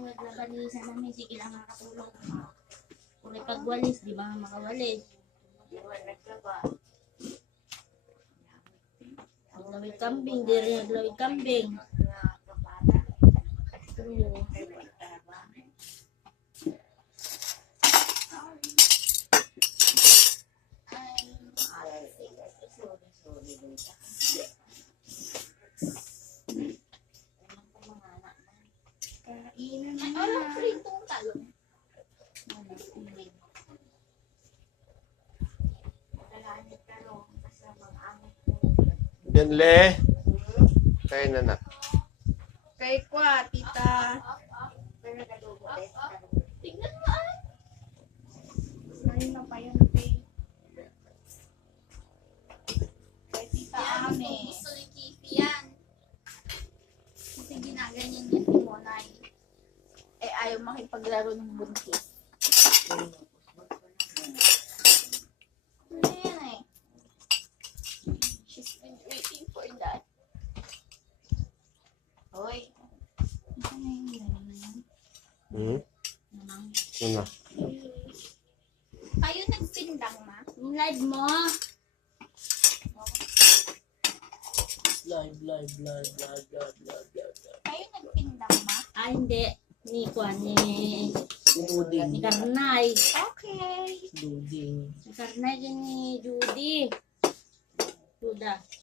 Naglabanisan namin, sige lang makakatulong. Kung may pagwalis, di ba makawalis? Naglawid kambing, di rin naglawid kambing. Yan le. Kaya na na. Kay kwa, tita. Tingnan mo ah. Ngayon na pa yun, kay. Kay tita Ame. Gusto ni Kifi yan. Kasi ginaganyan niya si Monay. Eh, ayaw makipaglaro ng buntis. Ano yan eh? She's been waiting for that. Hoy. Ano yung gano'n na yan? Namang. Ano? Kayo nagpindang ma? Yung live mo. Live. Kayo nagpindang ma? Ah, hindi. Ni Kwan, ni Duding. Karnay. Okay. Duding. Ni Karnay din ni Judy. Juda.